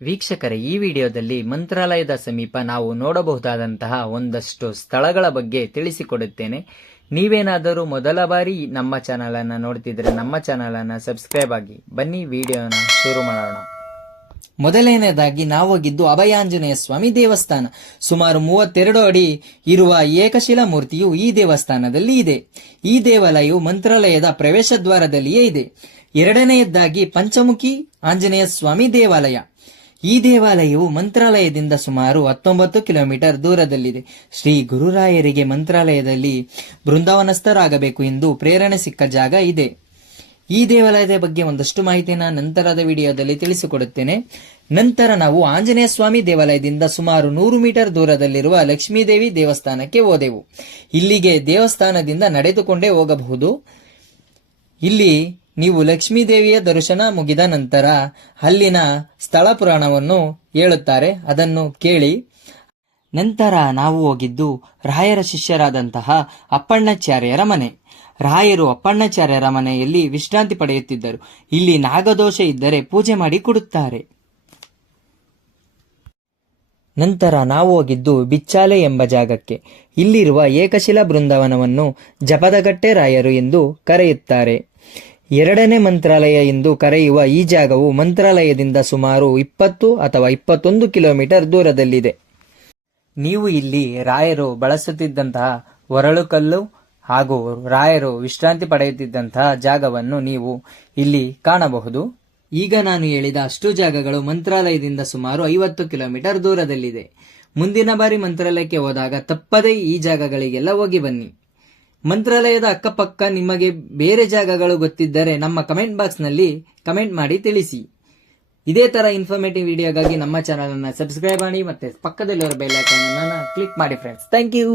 ವೀಕ್ಷಕರೇ, ಈ ವಿಡಿಯೋದಲ್ಲಿ ಮಂತ್ರಾಲಯದ ಸಮೀಪ ನಾವು ನೋಡಬಹುದಾದಂತಹ ಒಂದಷ್ಟು ಸ್ಥಳಗಳ ಬಗ್ಗೆ ತಿಳಿಸಿಕೊಡುತ್ತೇನೆ. ನೀವೇನಾದರೂ ಮೊದಲ ಬಾರಿ ನಮ್ಮ ಚಾನಲ್ ಅನ್ನು ನೋಡ್ತಿದ್ರೆ ನಮ್ಮ ಚಾನಲ್ ಅನ್ನು ಸಬ್ಸ್ಕ್ರೈಬ್ ಆಗಿ ಬನ್ನಿ, ವಿಡಿಯೋನ ಶುರು ಮಾಡೋಣ. ಮೊದಲನೆಯದಾಗಿ ನಾವು ಹೋಗಿದ್ದು ಅಭಯಾಂಜನೇಯ ಸ್ವಾಮಿ ದೇವಸ್ಥಾನ. ಸುಮಾರು ಮೂವತ್ತೆರಡು ಅಡಿ ಇರುವ ಏಕಶಿಲಾ ಮೂರ್ತಿಯು ಈ ದೇವಸ್ಥಾನದಲ್ಲಿ ಇದೆ. ಈ ದೇವಾಲಯವು ಮಂತ್ರಾಲಯದ ಪ್ರವೇಶ ದ್ವಾರದಲ್ಲಿಯೇ ಇದೆ. ಎರಡನೆಯದ್ದಾಗಿ ಪಂಚಮುಖಿ ಆಂಜನೇಯ ಸ್ವಾಮಿ ದೇವಾಲಯ. ಈ ದೇವಾಲಯವು ಮಂತ್ರಾಲಯದಿಂದ ಸುಮಾರು ಹತ್ತೊಂಬತ್ತು ಕಿಲೋಮೀಟರ್ ದೂರದಲ್ಲಿದೆ. ಶ್ರೀ ಗುರುರಾಯರಿಗೆ ಮಂತ್ರಾಲಯದಲ್ಲಿ ಬೃಂದಾವನಸ್ಥರಾಗಬೇಕು ಎಂದು ಪ್ರೇರಣೆ ಸಿಕ್ಕ ಜಾಗ ಇದೆ. ಈ ದೇವಾಲಯದ ಬಗ್ಗೆ ಒಂದಷ್ಟು ಮಾಹಿತಿಯನ್ನು ನಂತರದ ವಿಡಿಯೋದಲ್ಲಿ ತಿಳಿಸಿಕೊಡುತ್ತೇನೆ. ನಂತರ ನಾವು ಆಂಜನೇಯ ಸ್ವಾಮಿ ದೇವಾಲಯದಿಂದ ಸುಮಾರು ನೂರು ಮೀಟರ್ ದೂರದಲ್ಲಿರುವ ಲಕ್ಷ್ಮೀದೇವಿ ದೇವಸ್ಥಾನಕ್ಕೆ ಹೋದೆವು. ಇಲ್ಲಿಗೆ ದೇವಸ್ಥಾನದಿಂದ ನಡೆದುಕೊಂಡೇ ಹೋಗಬಹುದು. ಇಲ್ಲಿ ನೀವು ಲಕ್ಷ್ಮೀದೇವಿಯ ದರ್ಶನ ಮುಗಿದ ನಂತರ ಅಲ್ಲಿನ ಸ್ಥಳ ಪುರಾಣವನ್ನು ಹೇಳುತ್ತಾರೆ. ಅದನ್ನು ಕೇಳಿ. ನಂತರ ನಾವು ಹೋಗಿದ್ದು ರಾಯರ ಶಿಷ್ಯರಾದಂತಹ ಅಪ್ಪಣ್ಣಾಚಾರ್ಯರ ಮನೆ. ರಾಯರು ಅಪ್ಪಣ್ಣಾಚಾರ್ಯರ ಮನೆಯಲ್ಲಿ ವಿಶ್ರಾಂತಿ ಪಡೆಯುತ್ತಿದ್ದರು. ಇಲ್ಲಿ ನಾಗದೋಷ ಇದ್ದರೆ ಪೂಜೆ ಮಾಡಿ ಕೊಡುತ್ತಾರೆ. ನಂತರ ನಾವು ಹೋಗಿದ್ದು ಬಿಚ್ಚಾಲೆ ಎಂಬ ಜಾಗಕ್ಕೆ. ಇಲ್ಲಿರುವ ಏಕಶಿಲಾ ಬೃಂದಾವನವನ್ನು ಜಪದಗಟ್ಟೆ ರಾಯರು ಎಂದು ಕರೆಯುತ್ತಾರೆ. ಎರಡನೇ ಮಂತ್ರಾಲಯ ಎಂದು ಕರೆಯುವ ಈ ಜಾಗವು ಮಂತ್ರಾಲಯದಿಂದ ಸುಮಾರು ಇಪ್ಪತ್ತು ಅಥವಾ ಇಪ್ಪತ್ತೊಂದು ಕಿಲೋಮೀಟರ್ ದೂರದಲ್ಲಿದೆ. ನೀವು ಇಲ್ಲಿ ರಾಯರು ಬಳಸುತ್ತಿದ್ದಂತಹ ಒರಳುಕಲ್ಲು ಹಾಗೂ ರಾಯರು ವಿಶ್ರಾಂತಿ ಪಡೆಯುತ್ತಿದ್ದಂತಹ ಜಾಗವನ್ನು ನೀವು ಇಲ್ಲಿ ಕಾಣಬಹುದು. ಈಗ ನಾನು ಹೇಳಿದ ಅಷ್ಟು ಜಾಗಗಳು ಮಂತ್ರಾಲಯದಿಂದ ಸುಮಾರು ಐವತ್ತು ಕಿಲೋಮೀಟರ್ ದೂರದಲ್ಲಿದೆ. ಮುಂದಿನ ಬಾರಿ ಮಂತ್ರಾಲಯಕ್ಕೆ ಹೋದಾಗ ತಪ್ಪದೇ ಈ ಜಾಗಗಳಿಗೆಲ್ಲ ಹೋಗಿ ಬನ್ನಿ. ಮಂತ್ರಾಲಯದ ಅಕ್ಕಪಕ್ಕ ನಿಮಗೆ ಬೇರೆ ಜಾಗಗಳು ಗೊತ್ತಿದ್ದರೆ ನಮ್ಮ ಕಮೆಂಟ್ ಬಾಕ್ಸ್ನಲ್ಲಿ ಕಮೆಂಟ್ ಮಾಡಿ ತಿಳಿಸಿ. ಇದೇ ತರ ಇನ್ಫಾರ್ಮೇಟಿವ್ ವಿಡಿಯೋಗಾಗಿ ನಮ್ಮ ಚಾನಲ್ ಅನ್ನ ಸಬ್ಸ್ಕ್ರೈಬ್ ಮಾಡಿ ಮತ್ತೆ ಪಕ್ಕದಲ್ಲಿರೋ ಬೆಲ್ ಐಕಾನ್ ಅನ್ನ ಕ್ಲಿಕ್ ಮಾಡಿ ಫ್ರೆಂಡ್ಸ್ ಥ್ಯಾಂಕ್ ಯು